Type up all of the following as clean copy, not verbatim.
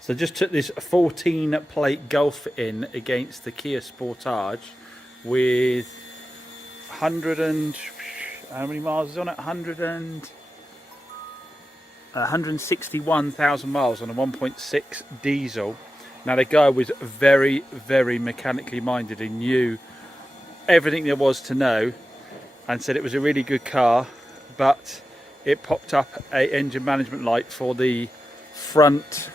So just took this 14 plate Golf in against the Kia Sportage with 100 and, how many miles is on it? 161,000 miles on a 1.6 diesel. Now the guy was very, very mechanically minded. He knew everything there was to know and said it was a really good car, but it popped up a engine management light for the front.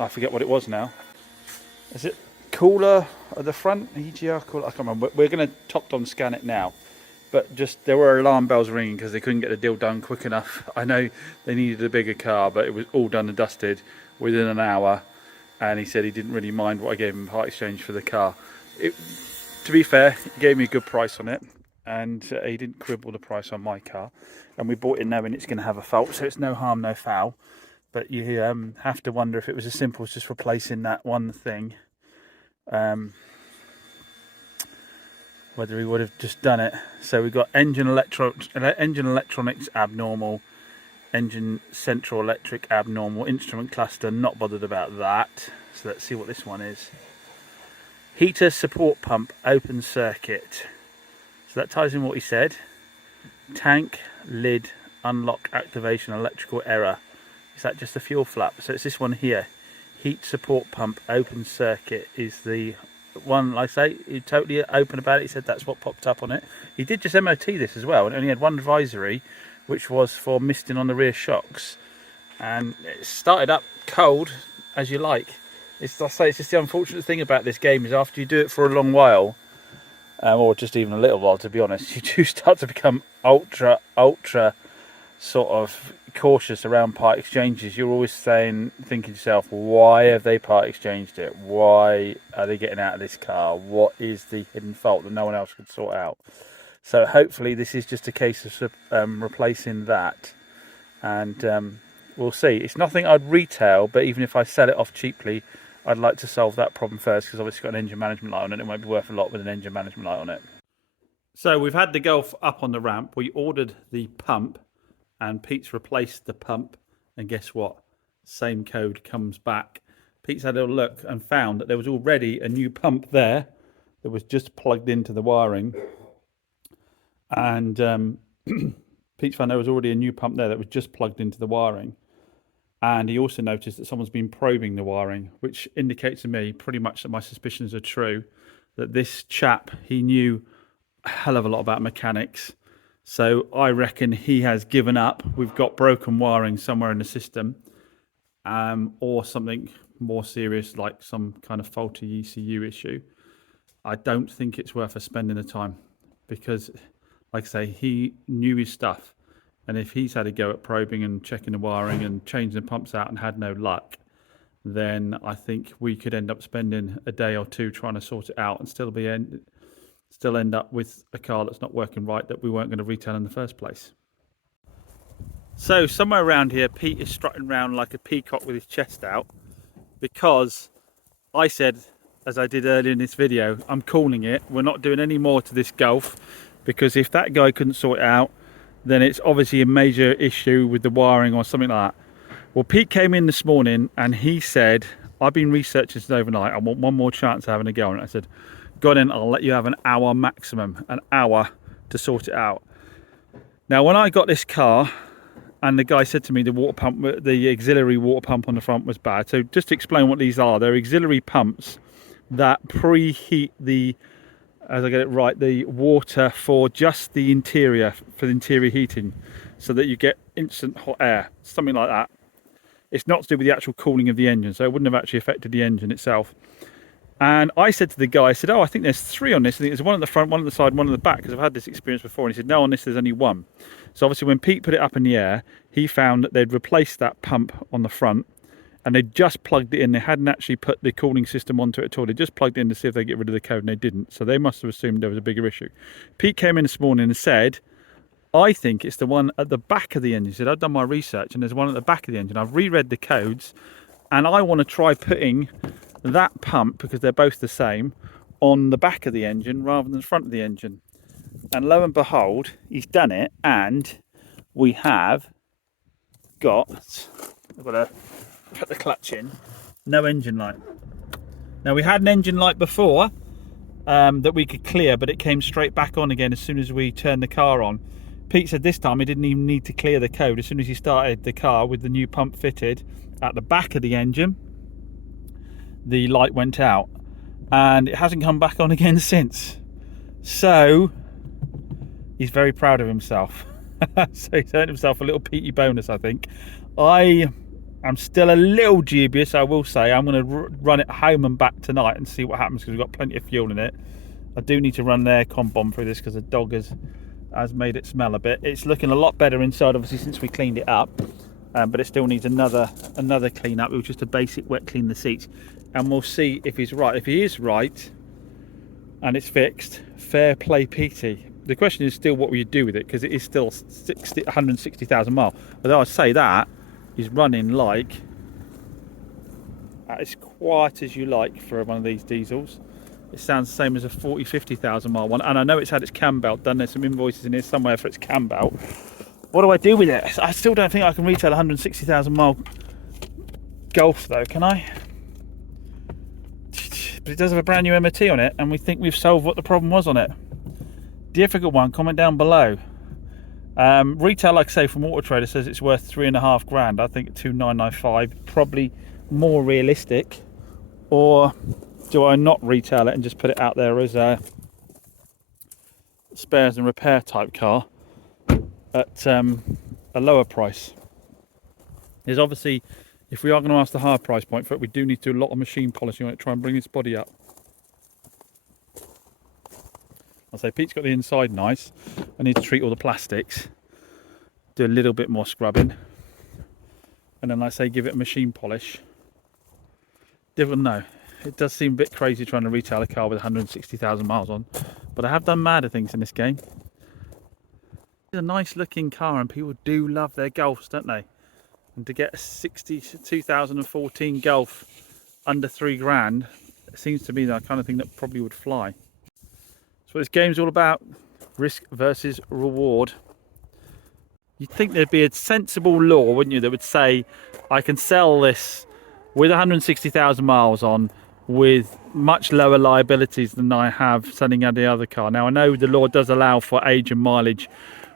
I forget what it was now. Is it cooler at the front? EGR cooler? I can't remember. We're going to top on scan it now. But just, there were alarm bells ringing because they couldn't get the deal done quick enough. I know they needed a bigger car, but it was all done and dusted within an hour. And he said he didn't really mind what I gave him part exchange for the car. To be fair, he gave me a good price on it. And he didn't quibble the price on my car. And we bought it knowing it's going to have a fault, so it's no harm, no foul. But you have to wonder if it was as simple as just replacing that one thing. Whether he would have just done it. So we've got engine electronics abnormal, engine central electric abnormal, instrument cluster not bothered about that. So let's see what this one is. Heater support pump open circuit. So that ties in what he said. Tank lid unlock activation electrical error. Is that just a fuel flap? So it's this one here. Heat support pump open circuit is the one. Like I say, he totally open about it. He said that's what popped up on it. He did just MOT this as well, and only had one advisory, which was for misting on the rear shocks. And it started up cold, as you like. It's, I say, it's just the unfortunate thing about this game is after you do it for a long while, or just even a little while, to be honest, you do start to become ultra sort of cautious around part exchanges. You're always thinking to yourself, why have they part exchanged it? Why are they getting out of this car? What is the hidden fault that no one else could sort out? So hopefully this is just a case of replacing that, and we'll see. It's nothing I'd retail, but even if I sell it off cheaply, I'd like to solve that problem first, because obviously it's got an engine management light on it. It won't be worth a lot with an engine management light on it. So we've had the Golf up on the ramp. We ordered the pump, and Pete's replaced the pump, and guess what? Same code comes back. Pete's had a little look and found that there was already a new pump there that was just plugged into the wiring. And Pete's found there was already a new pump there that was just plugged into the wiring. And he also noticed that someone's been probing the wiring, which indicates to me pretty much that my suspicions are true, that this chap, he knew a hell of a lot about mechanics. So I reckon he has given up. We've got broken wiring somewhere in the system, or something more serious like some kind of faulty ECU issue. I don't think it's worth us spending the time, because, like I say, he knew his stuff. And if he's had a go at probing and checking the wiring and changing the pumps out and had no luck, then I think we could end up spending a day or two trying to sort it out and still end up with a car that's not working right, that we weren't going to retail in the first place. So somewhere around here, Pete is strutting around like a peacock with his chest out, because I said, as I did earlier in this video, I'm calling it. We're not doing any more to this Golf, because if that guy couldn't sort it out, then it's obviously a major issue with the wiring or something like that. Well, Pete came in this morning and he said, I've been researching this overnight. I want one more chance of having a go on it. I said, go on, I'll let you have an hour maximum, an hour to sort it out. Now, when I got this car, and the guy said to me the water pump, the auxiliary water pump on the front was bad. So just to explain what these are, they're auxiliary pumps that preheat the, as I get it right, the water for just the interior, for the interior heating, so that you get instant hot air, something like that. It's not to do with the actual cooling of the engine, so it wouldn't have actually affected the engine itself. And I said to the guy, I said, oh, I think there's three on this. I think there's one at the front, one at the side, one at the back, because I've had this experience before. And he said, no, on this there's only one. So obviously when Pete put it up in the air, he found that they'd replaced that pump on the front, and they just plugged it in. They hadn't actually put the cooling system onto it at all. They just plugged it in to see if they get rid of the code, and they didn't. So they must have assumed there was a bigger issue. Pete came in this morning and said, I think it's the one at the back of the engine. He said, I've done my research and there's one at the back of the engine. I've reread the codes, and I want to try putting that pump, because they're both the same, on the back of the engine rather than the front of the engine. And lo and behold, he's done it, and we have got, I've got a put the clutch in, no engine light. Now we had an engine light before that we could clear, but it came straight back on again as soon as we turned the car on. Pete said this time he didn't even need to clear the code. As soon as he started the car with the new pump fitted at the back of the engine, the light went out, and it hasn't come back on again since. So he's very proud of himself. So he's earned himself a little Petey bonus, I think. I am still a little dubious, I will say. I'm going to run it home and back tonight and see what happens, because we've got plenty of fuel in it. I do need to run an aircon bomb through this because the dog has made it smell a bit. It's looking a lot better inside, obviously, since we cleaned it up, but it still needs another clean up. It was just a basic wet clean the seats, and we'll see if he's right. If he is right and it's fixed, fair play Petey. The question is still what will you do with it, because it is still 160,000 miles. Although I say that he's running like as quiet as you like for one of these diesels. It sounds the same as a 50,000 mile one, and I know it's had its cam belt done. There's some invoices in here somewhere for its cam belt. What do I do with it? I still don't think I can retail a 160,000 mile Golf though, can I? But it does have a brand new MOT on it, and we think we've solved what the problem was on it. Difficult one, comment down below. Retail, like I say, from Auto Trader says it's worth 3.5 grand. I think 2,995 probably more realistic. Or do I not retail it and just put it out there as a spares and repair type car at a lower price? There's obviously, if we are going to ask the higher price point for it, we do need to do a lot of machine polishing on it, try and bring its body up. I'll say Pete's got the inside nice. I need to treat all the plastics, do a little bit more scrubbing, and then, like I say, give it a machine polish. Different, no. It does seem a bit crazy trying to retail a car with 160,000 miles on, but I have done madder things in this game. It's a nice looking car, and people do love their Golfs, don't they? And to get a 2014 Golf under 3 grand, it seems to be that kind of thing that probably would fly. That's what this game's all about, risk versus reward. You'd think there'd be a sensible law, wouldn't you, that would say, I can sell this with 160,000 miles on with much lower liabilities than I have selling any other car. Now, I know the law does allow for age and mileage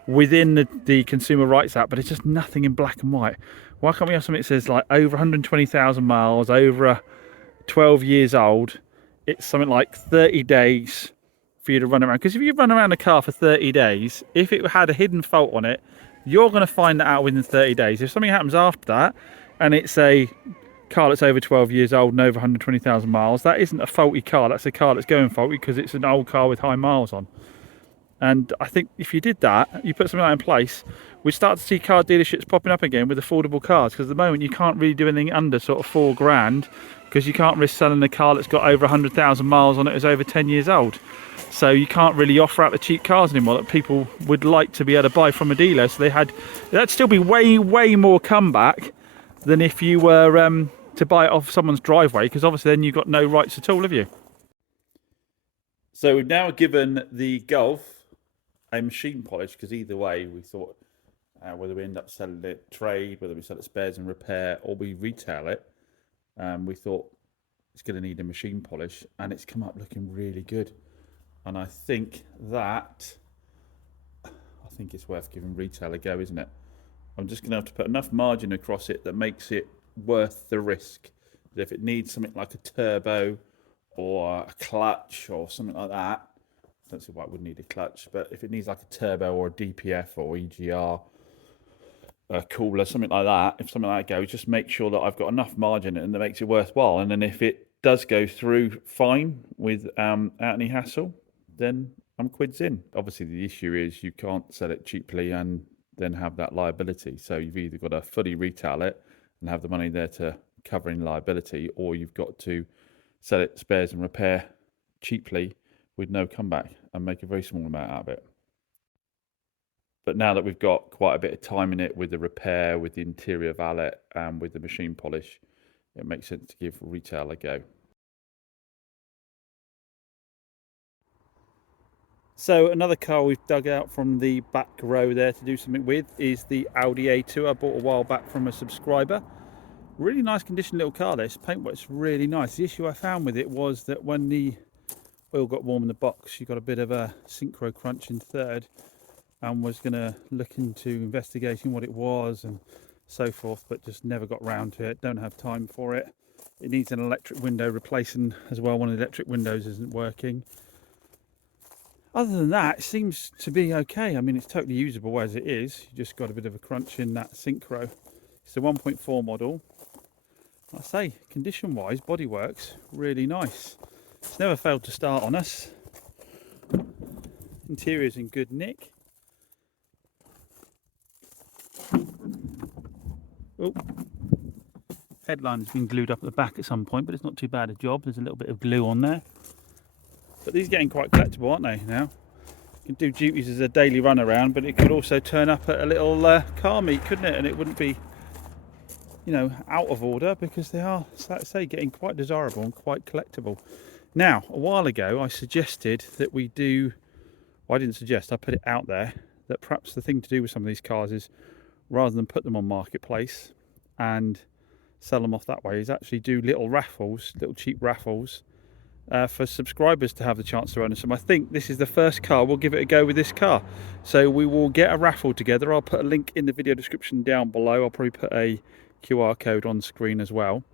within the Consumer Rights Act, but it's just nothing in black and white. Why can't we have something that says like over 120,000 miles, over 12 years old, it's something like 30 days for you to run around? Because if you run around a car for 30 days, if it had a hidden fault on it, you're going to find that out within 30 days. If something happens after that, and it's a car that's over 12 years old and over 120,000 miles, that isn't a faulty car, that's a car that's going faulty because it's an old car with high miles on. And I think if you did that, you put something like that in place, we'd start to see car dealerships popping up again with affordable cars, because at the moment you can't really do anything under sort of 4 grand, because you can't risk selling a car that's got over 100,000 miles on it, is over 10 years old. So you can't really offer out the cheap cars anymore that people would like to be able to buy from a dealer. So that'd still be way more comeback than if you were to buy it off someone's driveway, because obviously then you've got no rights at all, have you? So we've now given the Golf a machine polish, because either way we thought whether we end up selling it trade, whether we sell it spares and repair, or we retail it, we thought it's going to need a machine polish, and it's come up looking really good. And I think it's worth giving retail a go, isn't it? I'm just going to have to put enough margin across it that makes it worth the risk. If it needs something like a turbo or a clutch or something like that, I don't see why it would need a clutch, but if it needs like a turbo or a DPF or EGR, a cooler, something like that, if something like that goes, just make sure that I've got enough margin and that makes it worthwhile. And then if it does go through fine without any hassle, then I'm quids in. Obviously, the issue is you can't sell it cheaply and then have that liability. So you've either got to fully retail it and have the money there to cover any liability, or you've got to sell it spares and repair cheaply with no comeback and make a very small amount out of it. But now that we've got quite a bit of time in it with the repair, with the interior valet, and with the machine polish, it makes sense to give retail a go. So another car we've dug out from the back row there to do something with is the Audi A2 I bought a while back from a subscriber. Really nice condition little car. This paintwork's really nice. The issue I found with it was that when the oil got warm in the box, you got a bit of a synchro crunch in third, and was going to look into investigating what it was and so forth, but just never got round to it. Don't have time for it. It needs an electric window replacing as well. One of the electric windows isn't working. Other than that, it seems to be okay. I mean, it's totally usable as it is. You just got a bit of a crunch in that synchro. It's a 1.4 model. I say, condition-wise, bodywork's really nice. It's never failed to start on us. Interior's in good nick. Oh, headline has been glued up at the back at some point, but it's not too bad a job. There's a little bit of glue on there. But these are getting quite collectible, aren't they, now? You can do duties as a daily run around, but it could also turn up at a little car meet, couldn't it? And it wouldn't be, you know, out of order, because they are, like I say, getting quite desirable and quite collectible. Now, a while ago, I suggested that we do, well, I didn't suggest, I put it out there, that perhaps the thing to do with some of these cars is, rather than put them on marketplace and sell them off that way, is actually do little raffles, little cheap raffles, for subscribers to have the chance to own some. I think this is the first car. We'll give it a go with this car. So we will get a raffle together. I'll put a link in the video description down below. I'll probably put a QR code on screen as well.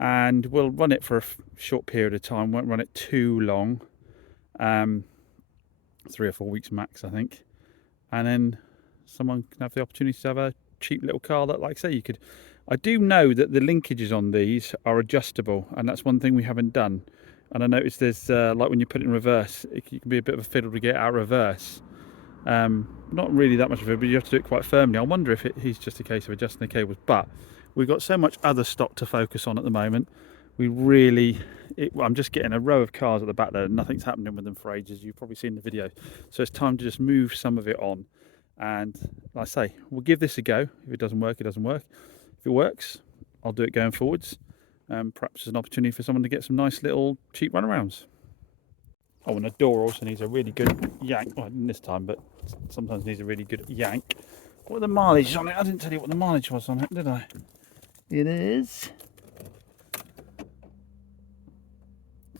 And we'll run it for a short period of time. Won't run it too long. 3 or 4 weeks max, I think. And then someone can have the opportunity to have a cheap little car that, like I say, you could... I do know that the linkages on these are adjustable, and that's one thing we haven't done. And I noticed there's, like when you put it in reverse, it can be a bit of a fiddle to get out of reverse. Not really that much of it, but you have to do it quite firmly. I wonder if it's just a case of adjusting the cables, but we've got so much other stock to focus on at the moment. We really, I'm just getting a row of cars at the back there, and nothing's happening with them for ages. You've probably seen the video. So it's time to just move some of it on. And like I say, we'll give this a go. If it doesn't work, it doesn't work. If it works, I'll do it going forwards. Perhaps there's an opportunity for someone to get some nice little cheap runarounds. Oh, and the door also needs a really good yank. Well, this time, but sometimes needs a really good yank. What are the mileage on it? I didn't tell you what the mileage was on it, did I? It is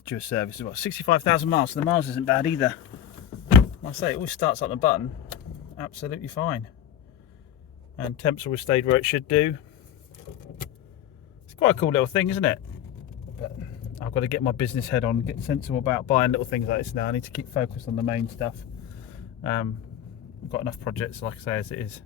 due a service as well. 65,000 miles, so the miles isn't bad either. I say, it always starts up the button. Absolutely fine. And temps always stayed where it should do. It's quite a cool little thing, isn't it? But I've got to get my business head on, get sensible about buying little things like this now. I need to keep focused on the main stuff. I've got enough projects, like I say, as it is.